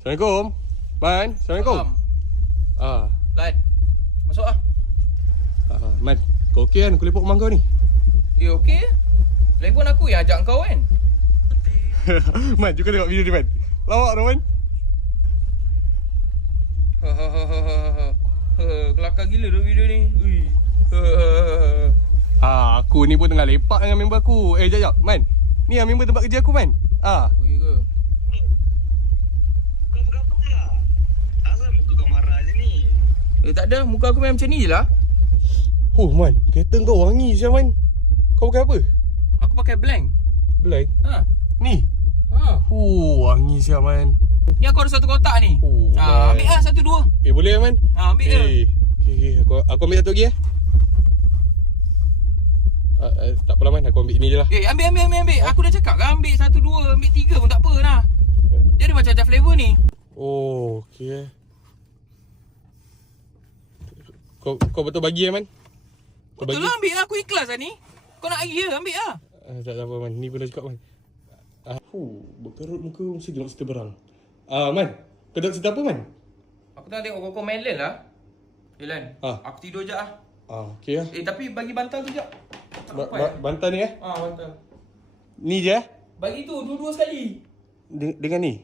Assalamualaikum. Man, Assalamualaikum. Lan, masuk ah. Man, kau okey kan? Aku lepak rumah kau ni. Okey. Telefon aku yang ajak kau kan. Man, cuba tengok video ni, Man. Lawak tu, Man. Kelakar gila tu video ni. Ui. Aku ni pun tengah lepak dengan member aku. Jap. Man, ni yang member tempat kerja aku, Man. Oh, ya ke? Kau apa lah? Asal muka kau marah je ni? Tak ada. Muka aku memang macam ni je lah. Man, kereta kau wangi siapa, Man? Kau pakai apa? Aku pakai blank. Blank? Ni? Wangi siapa, Man? Ni aku ada satu kotak ni. Ambil lah satu dua. Boleh lah, Man? Ambil lah. Okay. Aku ambil satu lagi ya. Tak apalah, Man. Aku ambil ni je lah. Ambil. Aku dah cakap kan ambil satu dua, ambil tiga pun tak apa lah. Dia ada macam-macam flavor ni. Okay. Kau betul bagi ya, Man? Betul lah, ambil lah. Aku ikhlas lah ni. Kau nak lagi ya, ambil lah. Tak apa, Man. Ni pun dah cukup, Man. Berkerut muka mesti nak cerita barang. Man, kau nak cerita apa, Man? Aku tengah tengok kau Melon lah. Lan, aku tidur je lah. Okay lah. Tapi bagi bantal tu jap. Bantal ni bantal. Ni je Bagi tu, dua-dua sekali. Dengan ni?